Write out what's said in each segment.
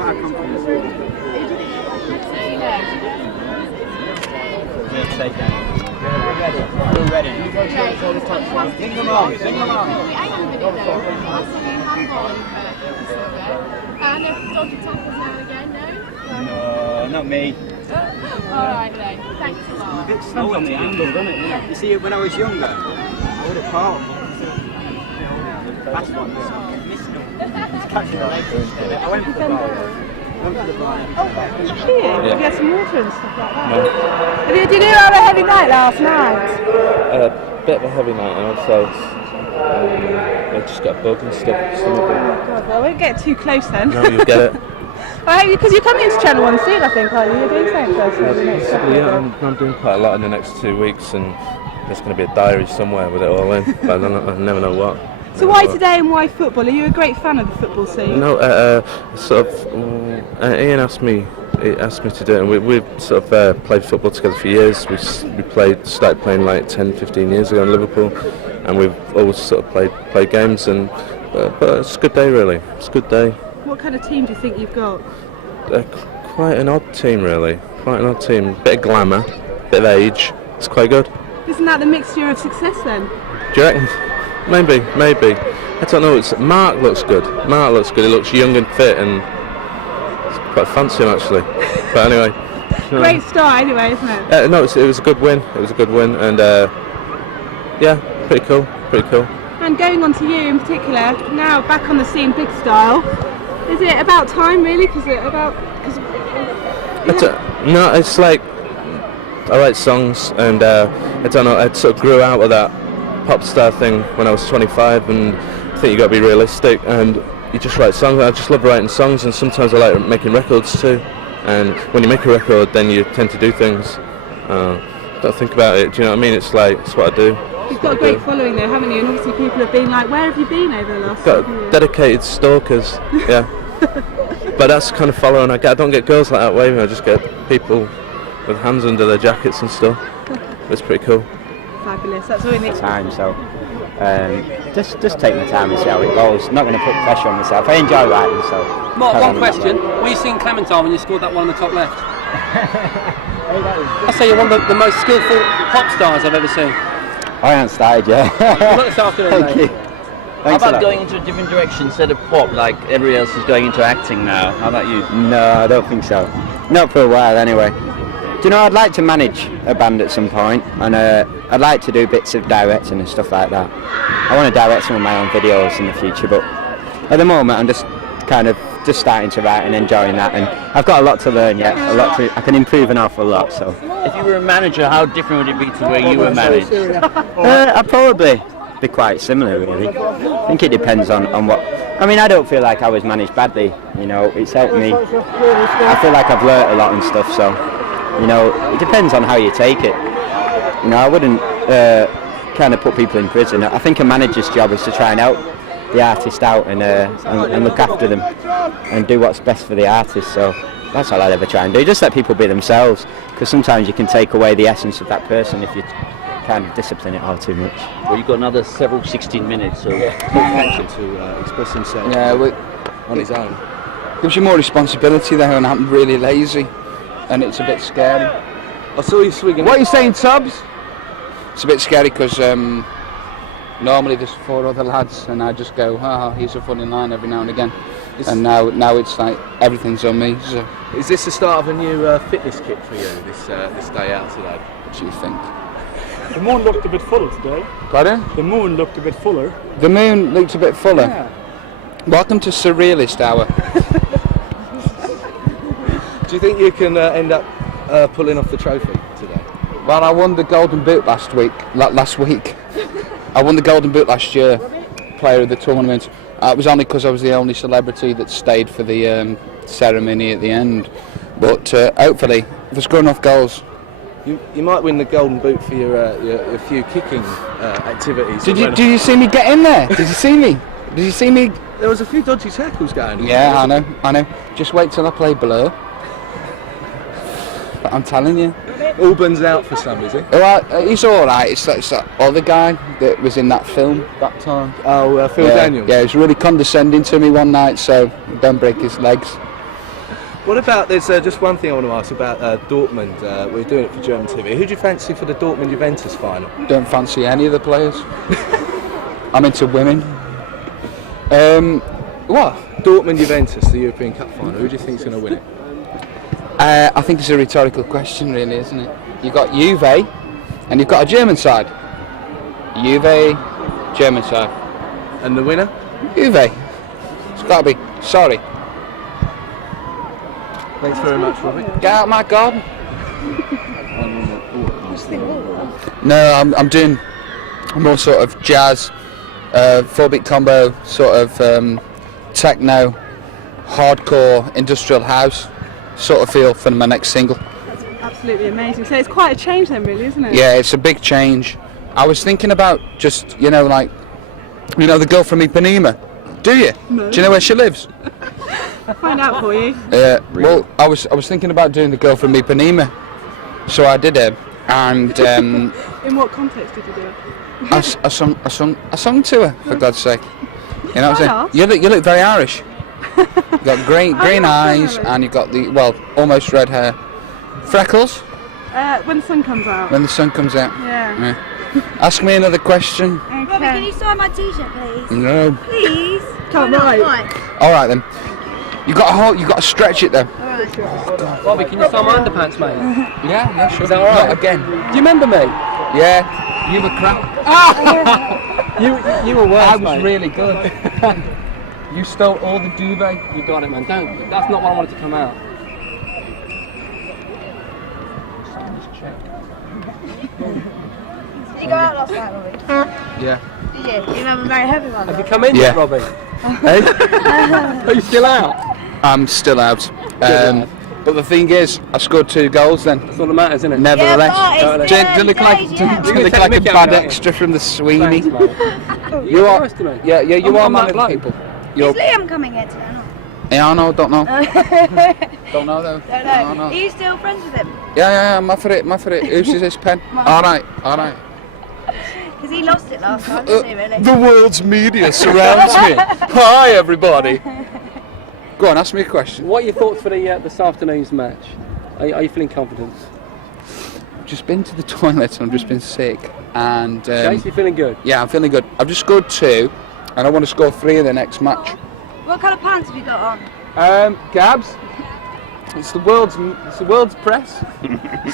got our confidence. We're ready. You go to the touchline. Sing along. Hang on a minute though. I saw you handballing for and there's dodgy tackles now and again, no? No, not me. Alright then, thanks a lot. A bit slow on the angle, doesn't it? Yeah. You see, when I was younger, I would have caught fast ones. It's catching the leg instead. I went for the ball. Actually, you get some water and stuff like that. No. Did you have a heavy night last night? A bit of a heavy night, I would say. I just got a bug and stuff. Well, I won't get too close then. No, you'll get it. Because you're coming into Channel 1 soon, I think, aren't you? You're doing something first over the next couple of Yeah, I'm doing quite a lot in the next 2 weeks, and there's going to be a diary somewhere with it all in, but I never know what. So why today and why football? Are you a great fan of the football scene? No, sort of. Ian asked me to do it, and we've sort of played football together for years. We started playing like 10, 15 years ago in Liverpool, and we've always sort of played games. But it's a good day, really. It's a good day. What kind of team do you think you've got? Quite an odd team, really. Quite an odd team. Bit of glamour, bit of age. It's quite good. Isn't that the mixture of success then? Do you reckon? Maybe. I don't know. Mark looks good. He looks young and fit, and it's quite fancy him actually. But anyway. Great start anyway, isn't it? No, it was a good win. And yeah, pretty cool. And going on to you in particular, now back on the scene, big style. Is it about time really? No, it's like I write songs, and I don't know. I sort of grew out of that pop star thing when I was 25, and I think you got to be realistic, and you just write songs. I just love writing songs, and sometimes I like making records too. And when you make a record, then you tend to do things. Don't think about it. Do you know what I mean? It's what I do. You've got a great following though, haven't you? And obviously people have been like, where have you been over the last Got years? dedicated stalkers, yeah. But that's kind of following. I don't get girls like that waving. I just get people with hands under their jackets and stuff. It's pretty cool. Fabulous. That's all we need. Time, so just take my time and see how it goes. Not going to put pressure on myself. I enjoy writing, so. Mark, one question. Were you seeing Clementine when you scored that one on the top left? I say you're one of the most skillful pop stars I've ever seen. I haven't started yet. Not this afternoon, Thank you. How about going into a different direction instead of pop, like everybody else is going into acting now? How about you? No, I don't think so. Not for a while, anyway. Do you know, I'd like to manage a band at some point, and I'd like to do bits of directing and stuff like that. I want to direct some of my own videos in the future, but at the moment I'm just starting to write and enjoying that, and I've got a lot to learn yet. I can improve an awful lot. So, if you were a manager, how different would it be to where you were managed? I'd probably be quite similar, really. I think it depends on what. I mean, I don't feel like I was managed badly. You know, it's helped me. I feel like I've learnt a lot and stuff. So, you know, it depends on how you take it. You know, I wouldn't kind of put people in prison. I think a manager's job is to try and help the artist out and look after them and do what's best for the artist. So that's all I'd ever try and do. Just let people be themselves, because sometimes you can take away the essence of that person if you kind of discipline it all too much. Well, you've got another 16 minutes, so potential to express himself on his own. Gives you more responsibility there, and I'm really lazy, and it's a bit scary. I saw you swinging. What are you saying, Tubbs? It's a bit scary because normally there's 4 other lads, and I just go, he's a funny line every now and again. And now it's like everything's on me. So. Is this the start of a new fitness kit for you, this day out today? What do you think? The moon looked a bit fuller today. Pardon? The moon looked a bit fuller. The moon looked a bit fuller? Yeah. Welcome to Surrealist Hour. Do you think you can end up pulling off the trophy today? Well, I won the Golden Boot last week. I won the Golden Boot last year, player of the tournament. It was only because I was the only celebrity that stayed for the ceremony at the end. But hopefully, if I score enough goals... You might win the Golden Boot for your few kicking activities. Did you see me get in there? Did you see me? Did you see me? There was a few dodgy tackles going on. Yeah, I know. Just wait till I play Blur. But I'm telling you. Auburn's out for some, is he? Well, he's alright. It's that other guy that was in that film that time. Oh, Phil Daniels? Yeah, he was really condescending to me one night, so don't break his legs. What about, there's just one thing I want to ask about Dortmund. We're doing it for German TV. Who do you fancy for the Dortmund-Juventus final? Don't fancy any of the players. I'm into women. What? Dortmund-Juventus, the European Cup final. Who do you think's going to win it? I think it's a rhetorical question, really, isn't it? You've got Juve, and you've got a German side. Juve, German side. And the winner? Juve. It's got to be. Sorry. Thanks very much, Robbie. Get out of my garden. No, I'm doing more sort of jazz, 4-beat combo, sort of techno, hardcore, industrial house sort of feel for my next single. That's absolutely amazing. So it's quite a change then, really, isn't it? Yeah, it's a big change. I was thinking about just, like, the girl from Ipanema. Do you? No. Do you know where she lives? I'll find out for you. Yeah. Well, I was thinking about doing the girl from Ipanema, so I did it, and In what context did you do it? I sung to her, for God's sake. You know what I'm Can I saying? You look very Irish. You got green eyes, and you got the almost red hair. Freckles? When the sun comes out. When the sun comes out. Yeah. Ask me another question. Okay. Robbie, can you sign my t-shirt, please? No. Please? Can't write. All right then. You got to stretch it then. Alright. Robbie, can you sign my underpants, mate? Yeah, sure. Is that all right? Not again. Do you remember me? Yeah. You were crap. You were worse, I was mate. really good. You stole all the duvet. You got it, man. That's not what I wanted to come out. Did you go out last night, Robbie? Yeah. Did you? You remember very heavy one? Have you come in Yeah. yet, Robbie? Hey? Are you still out? I'm still out. But the thing is, I scored 2 goals then. That's all that matters, isn't it? Nevertheless, Yeah, but it's do you the look like early days, do yeah. you look like a Take the mick out bad of it. extra from the Sweeney? Thanks, mate. You are. Nice to me. Yeah, you I'm are that man of the bloke. people. Is Liam coming here today or not? Yeah, I know. Don't know. Don't Don't know though. know. Are you still friends with him? Yeah. I'm for it. Who's this pen? All right. Because he lost it last time, didn't he, really? The world's media surrounds me. Hi, everybody. Go on, ask me a question. What are your thoughts for this afternoon's match? Are you feeling confident? I've just been to the toilet and I've just been sick. And Jace, you feeling good? yeah, I'm feeling good. I've just scored 2, and I want to score 3 in the next match. What colour pants have you got on? Gabs, it's the world's press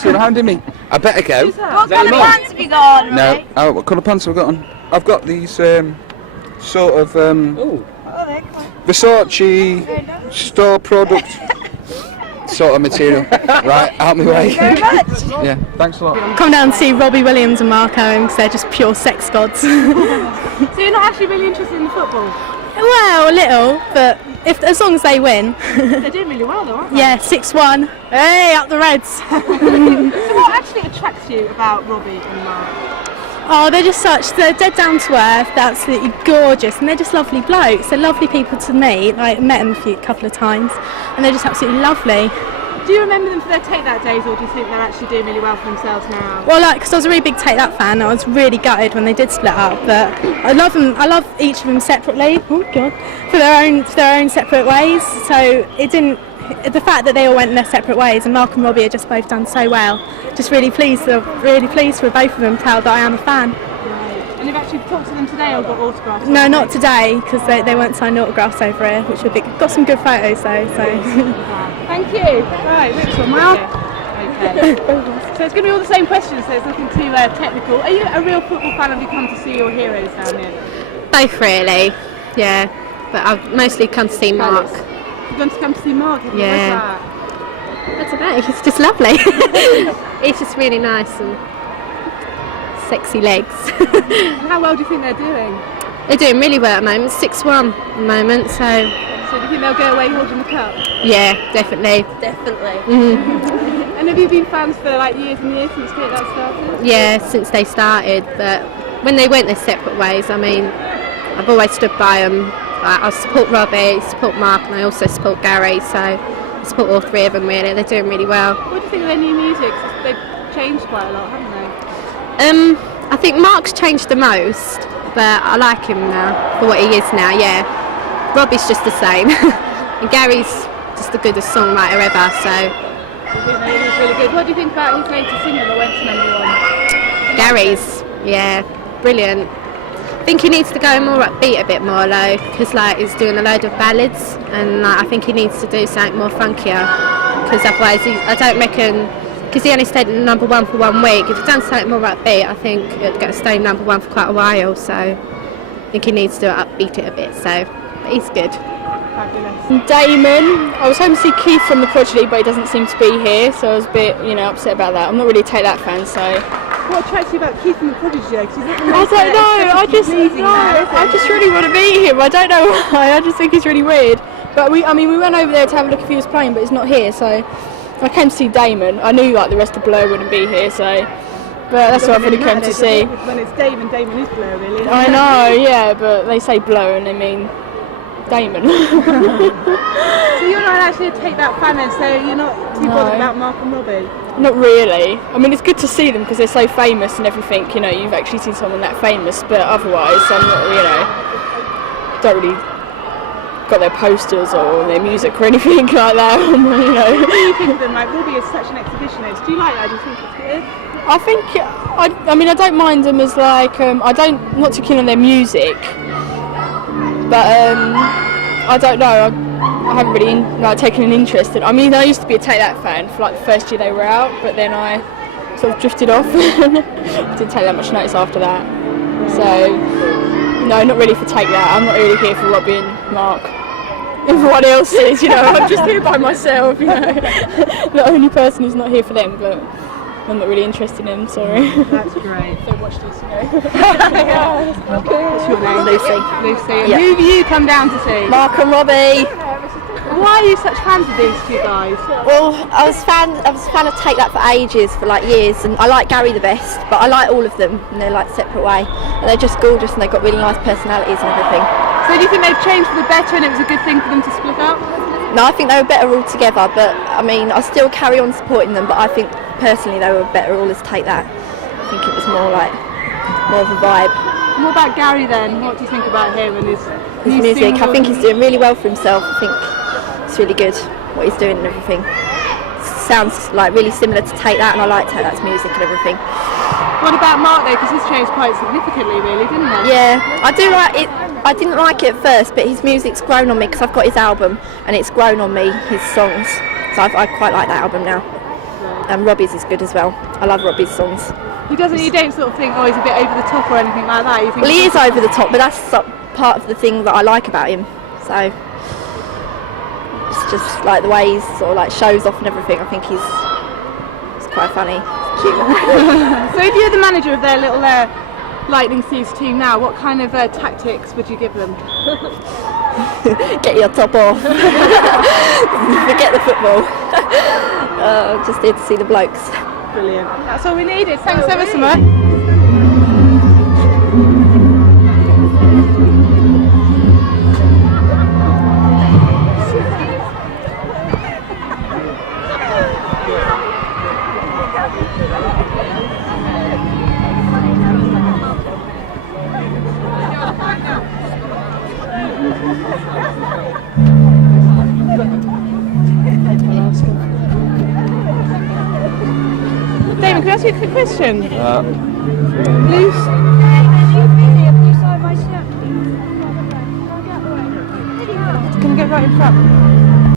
surrounding me. I better go. What colour pants have you got on, No. Robbie? Oh, what colour pants have I got on? I've got these sort of Oh, Oh, they're quite Versace very nice. store product sort of material. Right, out my way. Very much. Yeah, thanks a lot. Come down and see Robbie Williams and Mark Owen because they're just pure sex gods. So you're not actually really interested in the football? Well, a little, but as long as they win. They're doing really well though, aren't they? Yeah, 6-1. Hey, up the Reds. So what actually attracts you about Robbie and Mark? Oh, they're dead down to earth, they're absolutely gorgeous, and they're just lovely blokes. They're lovely people to meet. Like, I met them a couple of times, and they're just absolutely lovely. Do you remember them for their Take That days, or do you think they're actually doing really well for themselves now? Well, because I was a really big Take That fan, I was really gutted when they did split up. But I love them. I love each of them separately. Oh God, for their own separate ways. So it didn't. The fact that they all went in their separate ways, and Mark and Robbie are just both done so well. Just really pleased for both of them. Proud that I am a fan. Right. And you've actually talked to them today or got autographs? No, not today, because they weren't signing autographs over here, which would be. Got some good photos though. So. Thank you. Right, which one? Okay. So it's going to be all the same questions, so it's nothing too technical. Are you a real football fan? Have you come to see your heroes down here? Both really, yeah. But I've mostly come to see Mark. You're going to come to see Mark? Yeah. That's about it. He's just lovely. He's just really nice and sexy legs. How well do you think they're doing? They're doing really well at the moment. 6-1 at the moment, so. So do you think they'll go away holding the cup? Yeah, definitely. Definitely. And have you been fans for like years and years since Take That started? Yeah, since they started. But when they went their separate ways, I mean, I've always stood by them. I support Robbie, support Mark, and I also support Gary. So I support all 3 of them really. They're doing really well. What do you think of their new music? They've changed quite a lot, haven't they? I think Mark's changed the most, but I like him now for what he is now. Yeah, Robbie's just the same, and Gary's just the goodest songwriter ever. So I think that he was really good. What do you think about his latest single that went to #1? Gary's, yeah, brilliant. I think he needs to go more upbeat a bit more though, because like he's doing a load of ballads, and like, I think he needs to do something more funkier, because otherwise I don't reckon, because he only stayed at #1 for 1 week. If he'd done something more upbeat, I think it'd get to stay #1 for quite a while. So I think he needs to upbeat it a bit. So but he's good. Fabulous. Damon. I was hoping to see Keith from The Prodigy, but he doesn't seem to be here, so I was a bit, upset about that. I'm not really a Take That fan, so. What attracts you about Keith from The Prodigy? Because he's not the I most don't know. I just really want to meet him. I don't know why. I just think he's really weird. But we went over there to have a look if he was playing, but he's not here. So I came to see Damon. I knew like the rest of Blur wouldn't be here, so. But that's what I really came to see. When it's Damon, Damon is Blur, really. I know, yeah, but they say Blur and they mean Damon. So you're not actually a Take That fan then, so you're not too bothered about Mark and Robbie? Not really. I mean, it's good to see them because they're so famous and everything, you've actually seen someone that famous, but otherwise I'm not, don't really got their posters or their music or anything like that. What do you think of them? Like, Robbie is such an exhibitionist. Do you like that? Do you think it's good? I think, I don't mind them as like, not too keen on their music, but I don't know, I haven't really taken an interest in. I mean, I used to be a Take That fan for like the first year they were out, but then I sort of drifted off. Didn't take that much notice after that. So, no, not really for Take That. I'm not really here for Robbie and Mark. Everyone else is, I'm just here by myself, The only person who's not here for them, but I'm not really interested in them, sorry. That's great. Don't watch this, What's your name? Lucy. Lucy. And Yeah. who have you come down to see? Mark and Robbie. Why are you such fans of these two guys? Well, I was a fan of Take That for ages, for like years, and I like Gary the best, but I like all of them in their like separate way. And they're just gorgeous, and they've got really nice personalities and everything. So do you think they've changed for the better, and it was a good thing for them to split up? No, I think they were better all together, but I mean, I still carry on supporting them, but I think personally they were better all as Take That. I think it was more of a vibe. And what about Gary then? What do you think about him and his music? I think he's doing really well for himself. I think it's really good what he's doing and everything. Sounds like really similar to Take That, and I like Take That's music and everything. What about Mark though? Because he's changed quite significantly, really, didn't he? Yeah, I do like it. I didn't like it at first, but his music's grown on me because I've got his album and it's grown on me, his songs. So I quite like that album now. And Robbie's is good as well. I love Robbie's songs. You don't sort of think, oh, he's a bit over the top or anything like that? You think Well, he is over the top, but that's part of the thing that I like about him. So it's just like the way he's sort of like shows off and everything. I think he's quite funny, cute. So if you're the manager of their little Lightning Seas team now, what kind of tactics would you give them? Get your top off. Forget the football. Just here to see the blokes. Brilliant. That's all we needed. Thanks ever so much. Damon, can I ask you a quick question? Loose. Can you get right in front?